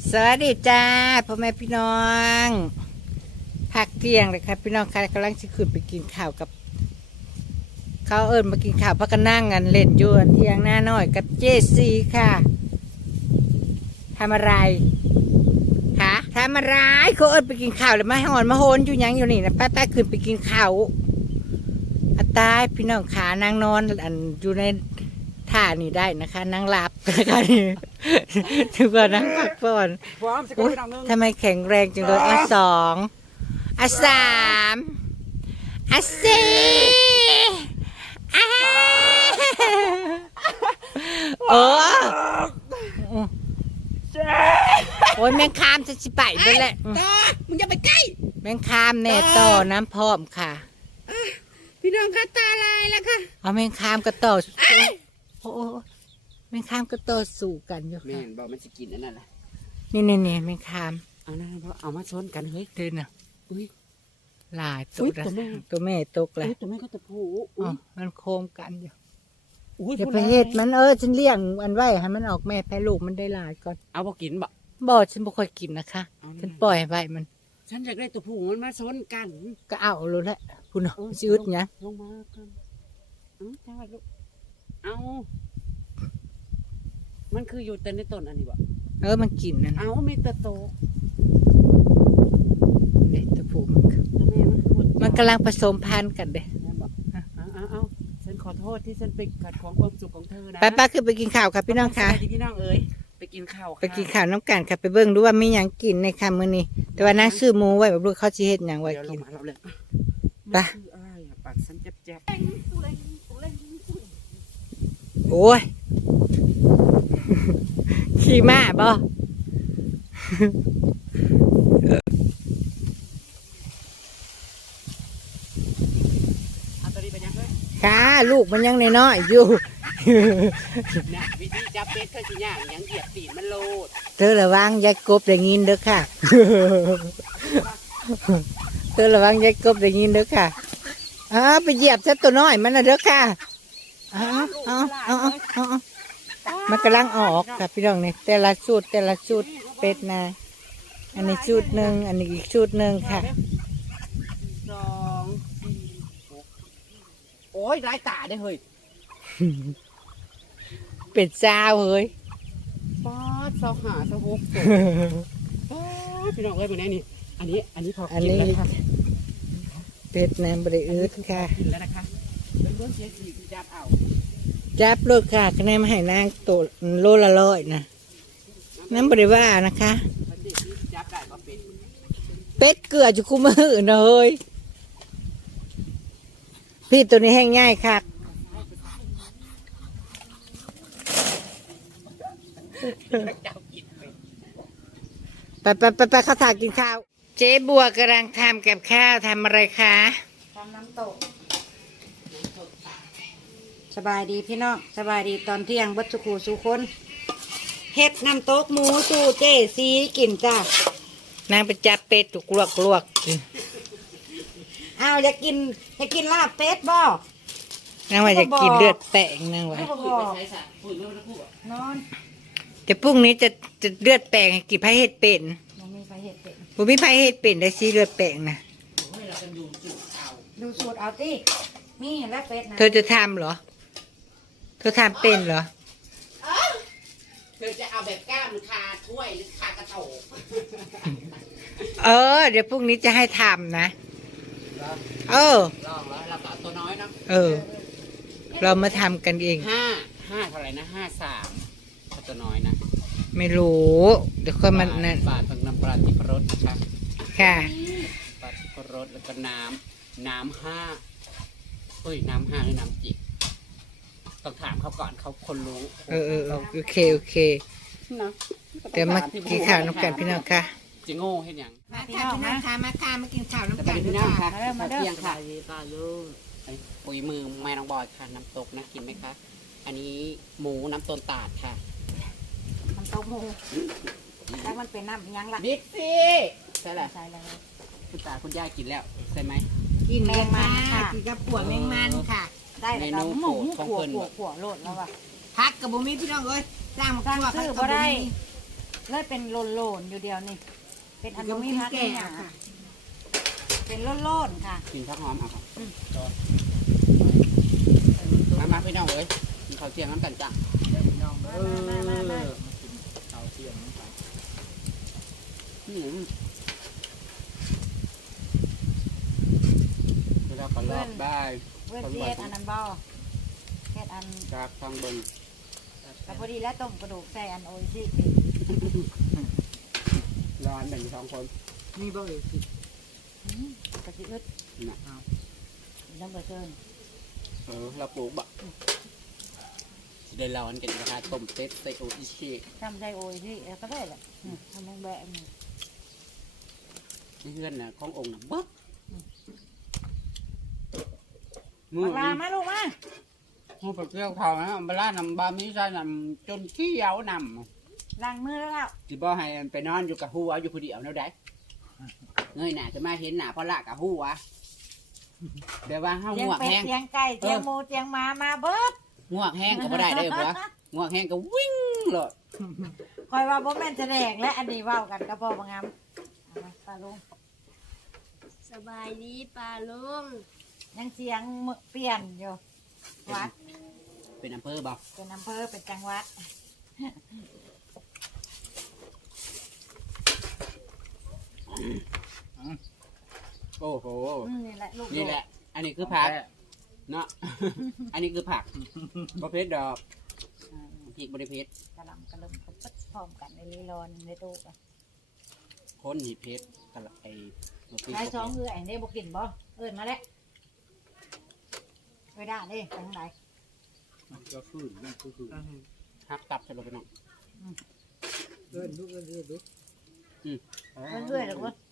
สวัสดีจ้าพ่อแม่พี่น้องพักเที่ยงเลยครับพี่น้องค่ะกำลังจะขึ้นไปกินข้าวกับเขาเอิญมากินข้าวพักกันนั่งกันเล่นอยู่เที่ยงหน้าน้อยกับเจซีค่ะทำอะไรคะทำอะไรเขาเอิญไปกินข้าวแล้วมาหอนมาโหนอยู่ยังอยู่นี่นะป้าขึ้นไปกินข้าวอาตายพี่น้องขานางนอนอันอยู่ในท่านี่ได้นะคะนางหลับนะคะนี่ถือว่านั่งพักผ่อนทำไมแข็งแรงจังเลยสองสามสี่โอ้ยแมงคามจะสิไปไปแหละต่อมึงอย่าไปใกล้แมงคามแน่ต่อน้ำพร้อมค่ะพี่น้องคะตาลายแล้วค่ะเอาแมงคามก็ต่อโอ้แมงคามก็ต่อสู่กันอยู่ค่ะแม่บอกมันจะกินอันนั้นแหละนี่แมงคามเอานั่นเพราะเอามาชนกันเฮ้ยเดินอ่ะอุ้ยหลายตัวตัวแม่ตกเลยตัวแม่ก็ตะพูอ๋อมันโคมกันอยู่อย่าไปเห็ดมันฉันเลี้ยงอันไว้ให้มันออกแม่แพ้ลูกมันได้หลายก่อนเอาบ่กินบ่ฉันบ่ค่อยกินนะคะฉันปล่อยไว้มันฉันอยากได้ตัวผู้มันมาชนกันก็เอาเลยแหละคุณเนาะชีวิตเนี้ยลงมากันจังหวัดลูกเอามันคืออยู่แต่ในต้นอันนี้บ่มันกินนั่นเอาไม่ตะโตเด็กตัวผู้มันกำลังผสมพันธุ์กันเด้เอาฉันขอโทษที่ฉันไปขัดของความสุขของเธอนะป้าคือไปกินข้าวค่ะพี่น้องค่ะพี่น้องเอ๋ยไปกินข้าวน้ำกันค่ะไปเบิ่งดูว่ามีหยังกินในค่ำมื้อนี้แต่ว่านางซื้อหมูไว้แบบรู้เขาสิเฮ็ดหยังไว้กินไปปากฉันแจ๊บโอ้ยขี่ม้าบ่ค่ะลูกมันยังน้อยอยู่นะวิธีจับเป็ดเธอสิย่างยังเหยียบตีนมันโลดเธอระวังยายกบได้ยินเด้อค่ะเธอระวังยายกบได้ยินเด้อค่ะไปเหยียบซะตัวน้อยมันนะเด้อค่ะมันกำลังออกค่ะพี่น้องนี่แต่ละชุดเป็ดนะอันนี้ชุดหนึ่งอันนี้อีกชุดหนึ่งค่ะ 2 4 6โอ้ยไร้ตาได้เฮ้ยเป็ดเจ้าเฮ้ยป๊อด25 26พี่น้องเอ้ยเป็นไงนี่อันนี้พอกินแล้วค่ะเป็ดน้ำบริอึดค่ะกินแล้วนะคะเบื้องเสียสีจับเอาจับโลดค่ะคะแนนมาให้นางตัวโลละ100นะน้ำบริว่านะคะเป็ดเกลือจะคุ้มมือนะเฮ้ยพี่ตัวนี้แห้งง่ายค่ะไปข้าวถากินข้าวเจ๊บัวกำลังทำกับข้าวทำอะไรคะทำน้ำตกสบายดีพี่น้องสบายดีตอนเที่ยงบัดสุขูสุคนเฮ็ดน้ำตกหมูสู่เจ๊ซีกินจ้านางไปจับเป็ดถูกลวกอ้าวอยากกินลาบเป็ดบ่นางว่าจะกินเลือดแปะนางว่านอนแต่พรุ่งนี้จะเลือดแปะให้กี่ไผ่เห็ดเป็นมันมีไฟเห็ดเป็นผมมีไผ่เห็ดเป็นได้ซีเลือดแปะนะดูสูตรเอาติมีและเป็ดนะเธอจะทำเหรอเธอทำเป็นเหรอเธอจะเอาแบบก้ามคาถ้วยหรือคากระโถเดี๋ยวพรุ่งนี้จะให้ทำนะลองแล้วเราก็เอาตัวน้อยเนาะเรามาทำกันเอง 5เท่าไหร่นะ53เอาตัวน้อยนะไม่รู้เดี๋ยวค่อยมันนั่นปลาต้องน้ำปลาที่รสนะครับค่ะปลาที่รสแล้วก็น้ำ5น้ำ5หรือน้ำจิกต้องถามเขาก่อนเขาคนรู้โอเคนะเดี๋ยวมากินข้าวน้ำกันพี่น้องค่ะจิโง่เห็นยังมาค่ะพี่น้องค่ะมากินข้าวน้ำกันพี่น้องค่ะมาเที่ยงค่ะปลาลูกปุ๋ยมือแม่น้องบอยค่ะน้ำตกนะกินไหมคะอันนี้หมูน้ำต้นตาดค่ะน้ำตกหมูแล้วมันเป็นน้ำยังล่ะบิ๊กซี่ใช่แหละคุณตาคุณย่ากินแล้วใช่ไหมกินแมงมันค่ะกินกับผัวแมงมันค่ะได้แล้วหมูขัวโลดแล้วว่ะพักกับบุ้มีพี่น้องเอ้ยสร้างซื้อบ่ได้เลยเป็นโลนๆอยู่เดียวนี่เป็นอันก็บ่มีมีพักแก่มีหยาค่ะเป็นโลนๆค่ะกินผักหอมเอาครับมาพี่น้องเอ้ยกินข้าวเที่ยงน้ำกันจ้ะน้องมามากินข้าวเที่ยงน้ำกันเราก็รอบได้เวทเฮ็ดอันนั้นบ่เฮ็ดอันจากทางบนแต่พอดีแล้วต้มกระดูกใส่อันโออิชิร้านแบ่งสองคนมีบ่เอ่ยสิกะสิอึดน่ะน้ำเบอร์เซินเราปลูกบะสิได้ร้อนกันนะคะต้มเป็ดใส่โออิชิทำใส่โออิชิก็ได้แหละทำแบงแบงนี่เพื่อนน่ะขององค์น่ะเบิ้มืมาลูกมามือไปเกี่ยวเขานะบาลานำบามีใส่นำจนขี้เหยาวนล้างมือแล้วำสิบ่ให้ไปนอนอยู่กับหัวอยู่คนเดียวเนาะได้เงยหน้าจะมาเห็นหน้าพ่อละกับหัวเดี๋ยวว่าเฮาเตียงงวกเป็ดแห้งเตียงไก่เตียงหมูเตียงหมามาเบิดงวกแห้งก็บ่ได้เด้อผัวงวกแห้งก็วิ่งเลยคอยว่าบ่แม่นแสดงและอันนี้เว้ากันก็พอบ่งามเอามาปลาลุงสบายดีปลาลุงยังเสียงเปลี่ยนอยู่วัดเป็นอำเภอบ่เป็นอำเภอเป็นจังหวัดโอ้โหนี่แหละลูกนี่แหละ อันนี้คือผักเนาะ อันนี้คือผักประเภทดอกพริกบริเพชรกระลำกระลมกระปัดพร้อมกันในลีลอนในตู้กันคนหีเพชรกะละไอ้มะพริกนายสองคือไอ้เด้บ่กินบ่เอิ้นมาแล้วไปได้เด้ไปทางไหนมันก็คือนั่นก็คือหักตับใส่ลงไปน้องเอิ้นลูกเอิ้นลูกเรื่อยๆเลยว่า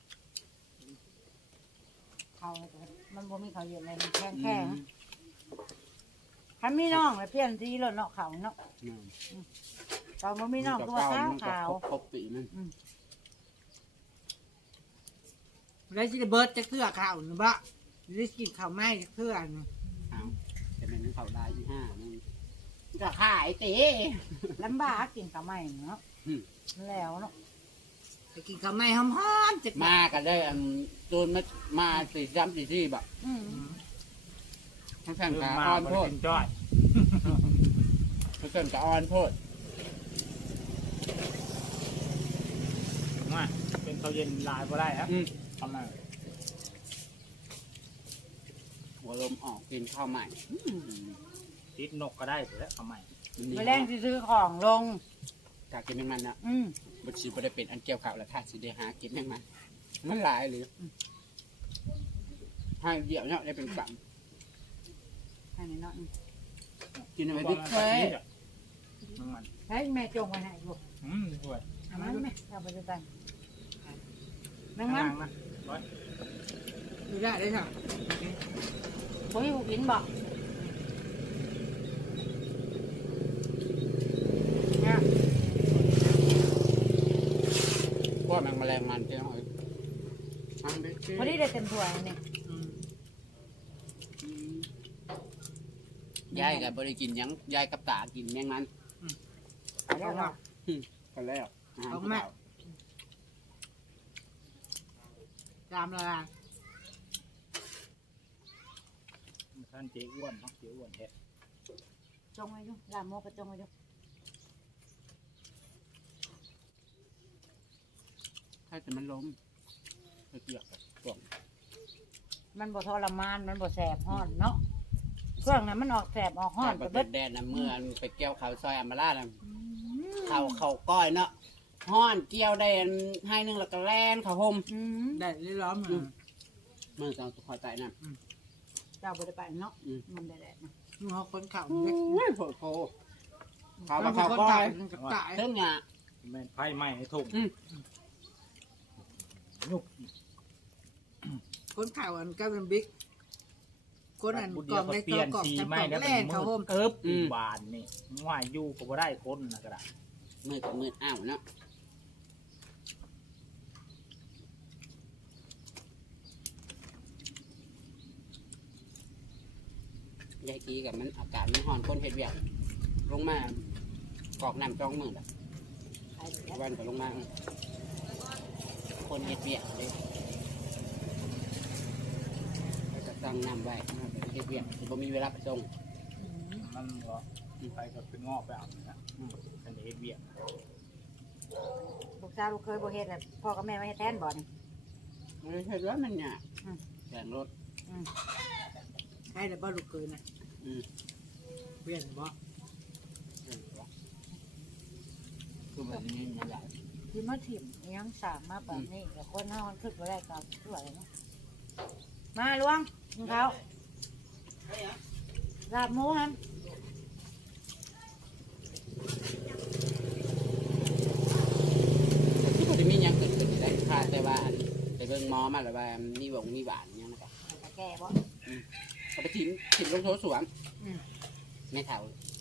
เขามันบ่มีเขาเยอะเลยมันแข็งคันมีน้องเลยเพี้ยนสีรถเนาะเขาเนาะตอนบ่มีน้องตัวขาวขาวครบปีมันแล้วสิได้เบิดจักเทื่อข้าวนี่บ่ได้กินข้าวไหม้จักเทื่อนี่เอาแต่มันเขาได้อีห้านึงก็ขายเต๋ลำบากกินข้าวใหม่เนาะแล้วเนาะไปกินข้าวไหม้หอมๆจักมากันได้โดนมาสี่ซ้ำสี่ที่แบบทั้งแข่งเริ่กามมาอ่อนบ่โพได้ดกินจ้อยทั้งแข่งกาอ่อนโพดมาเป็นข้าวเย็นลายบ่ได้ครับทำไมหัวลมออกกินข้าวใหม่ติดนกก็ได้แต่ทำไมไปแรงซื้อของลงกากินแมงมันนะ บัญชีบ่ได้เป็นอันเกี่ยวข่าวแล้วค่ะสิได้หากินแมงมันหลายหรือให้เดี่ยวเนี่ยได้เป็นกลัมแค่นี้เนาะกินอะไรบิ๊กเคยน้ำมันให้แม่จงไว้ให้ลูกด้วยเอามาแม่เอาไปดูกันนั่งข้างมันล่างนะร้อยดูได้ได้ค่ะบ่มีผู้กินบ่เนี่ยพวกแมงแมลงมันเจ้าเอ้ยทำบิ๊กพอดีได้เต็มถ้วยนี่ยายกับบริกินหยังยายกับตากินแมงมันเอาแล้วเนาะกันแล้วอาหารเอาของแม่เราตามละลายท่านเจ๊อ้วนเนาะเจ๊อ้วนแท้จงไว้อยู่ลาโมก็จงไว้อยู่ถ้าจะมันล้มจะเกี่ยวกับกล่องมันบ่ทรมานมันบ่แสบฮ้อนเนาะเครื่องนั้นมันออกแสบออกฮ้อนไปไปเบิเบิดดแดนนะเมื่อไปเกี่ยวเขาวซอยอัมมาลานะเขาก้อยเนาะห้อนเกี่ยวได้ให้นึงแล้วก็แล่นเขาห่มได้เลยล้อมมามือสองคอยใจนั่นเจ้าบ่ได้ไปเนาะมันได้แหละนะมึงเอาคนเข่าโอ้เนี่ยยโผล่โผล่เขามาเขาก้อยมันก็ตายเรื่องเนี่ยแม่นไผ่ไหม้ให้ทุ่งยุบคนเข่าอันก็เป็นบิ๊กคนอันบุญกเดีล่ยอวงก็ในเปลี่ยนกล่องสีจังไหม้กล่องแล้วแล่เป็นนมืเขาดห่มเอิบบานนี่ว่าอยู่ก็บ่ได้คนนะกระดาษมืดกับมืดอ้าวเนาะยายกีกับมันอากาศมันห่อนคนเห็ดเวียกลงมากอกน้ำจองมืดอ่ะไปไปวันก็ลงมาคนเฮ็ดเวียกเลยก็จะตั้งน้ำไว้เฮ็ดเวียกบ่มีเวลาไปส่งมันก็ไปก็เป็นงอกไปเอานะอันนี้เฮ็ดเวียกลูกสาวลูกเคยบ่เฮ็ดอะพ่อกับแม่มาเฮ็ดแทนบ่นี่มันเฮ็ดแล้วมันเนี่ยแสนรถใช่แต่บ่ลูกเกินนะเวียนบ่คือแบบนี้นั่นแหละที่มาถิ่มอิหยังสามมาแบบนี้แต่คนเฮามันคิดบ่ได้ก็ช่วยเนาะมาลวงกินข้าวลาบหมูหั่นที่บ่ได้มีหยังเกิดขึ้นได้ค่ะแต่ว่าไปเบิ่งหมอมาแล้วว่ามีหวงมีหวานหยังนะครับแก่บ่เอาไปทิ้งลงโถสวมไม่เท่า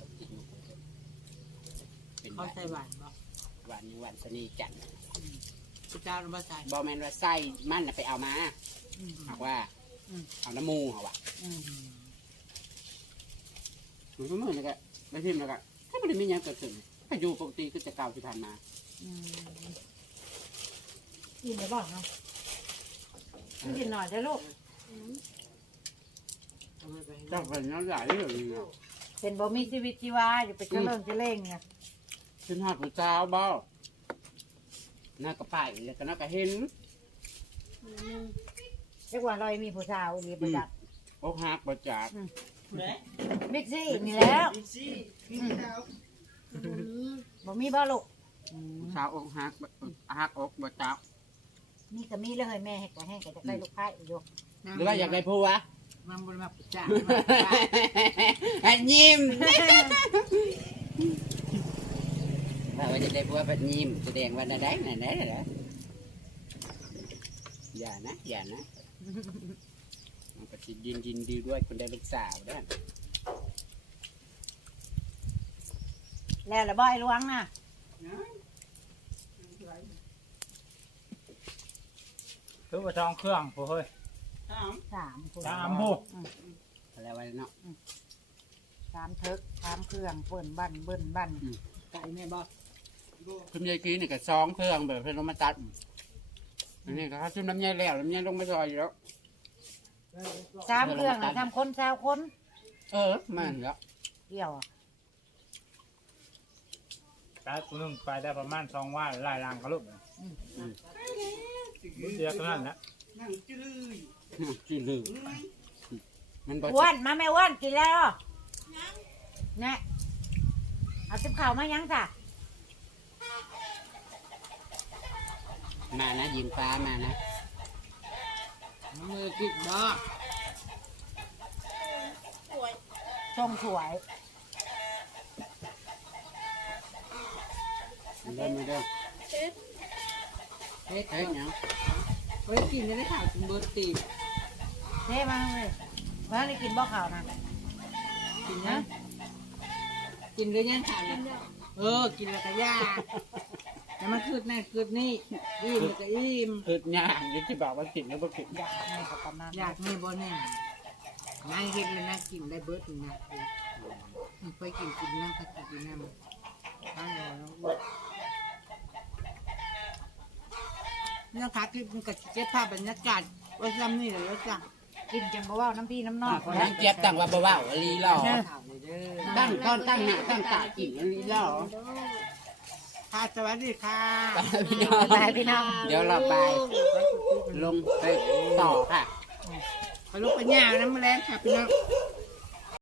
เป็นเขาใส่หวานบ่หวานหวานสนีจันทร์พระเจ้าลงมาใส่บอแมนว่าไส้มันน่ะไปเอามาหากว่าเอาน้ำมูเอาว่ะมันก็เหมือนกันไม่พิมพ์แล้วก็ถ้ามันมีอย่างเกิดขึ้นถ้าอยู่ปกติก็จะเก่าที่ผ่านมากินได้บ่เนาะกินหน่อยเด้อลูกเจ้าเป็นน้ำใหญ่เลยเนาะเป็นบ่มีชีวิตชีวาอยู่ไปเจริญเจริญไงขึ้นหอดหัวเจ้าบ่น่ากระป่ายแล้วก็น่ากระเห็นเรียกว่าลอยมีผู้สาวอีบ่จักอกหักบ่จากบิ๊กซี่นี่แล้วบ่มีบ่ลูกสาวอกหักหักอกบ่จากมีก็มีเลยแม่เฮ็ดก็แห้งก็จะได้ลูกค้าอยู่หรือว่าอยากได้ผัวมันบ่มาประจาอันยิ้มถ้าว่าจะได้ผัวแบบยิ้มแสดงว่าไหนอย่านะมันก็สิยินดีด้วยคนได้ลูกสาวด้านแล้วละบ่ไอ้หลวงน่ะคือว่าจองเครื่องผู้เฮ้ย 3 ตามผู้อะไรวะเนาะ 3เทิก3เครื่องเปิ้นบั้นเบิ้นบั้นไก่แม่บ่คุณยายกี้นี่ก็ซ้องเครื่องแบบเพิ่นลงมาตัดอันนี้ก็เขาซื้อน้ำยายแล้วน้ำยายลงมาซอยอยู่แล้ว 3เครื่องน่ะทำคน20คนมันแล้วเกี่ยวแต่ตัวนึงไปได้ประมาณ2วันลายลางกระลุกเสียตัวนั้นนะจืดลืมมันบ่อ้วนมาแม่อ้วนกินแล้วแน่เอาสิบข้าวมายังจ้ะมานะยิงฟ้ามานะมือกินบ่ช่องสวยเดินมาเด้อเฮ็ดหยังเฮ้ยกินได้ข่าวกินเบิร์ตตีเท่มากเลยมาได้กินบ่ข้าวนะกินนะกินหรือยังข่าวเนี่ยกินแล้วก็ยาแต่มันคืดนั่นคืดนี่อิ่มแล้วก็อิ่มคืดหยังยังสิบอกว่ากินแล้วบ่กินอยากให้กับประมาณอยากมีบ่แน่นางเห็นเลยนะกินได้เบิร์ตนะไปกินน้ำก็กินน้ำข้างเราเนี่ยค่ะคือมันก็เก็บภาพบรรยากาศไว้ซ้ำนี่เลยแล้วจ้ะกินจังบ่ว่าน้ำพี่น้ำนอกนางเจี๊ยบตั้งว่าบ่เว้าอลีหล่อข่าวเลยเด้อตั้งหน้าตั้งตากินอลีหล่อค่ะสวัสดีค่ะพี่น้องตายพี่น้องเดี๋ยวเราไปลงไปต่อค่ะไปลูกไปย่างน้ำแรงค่ะพี่น้อง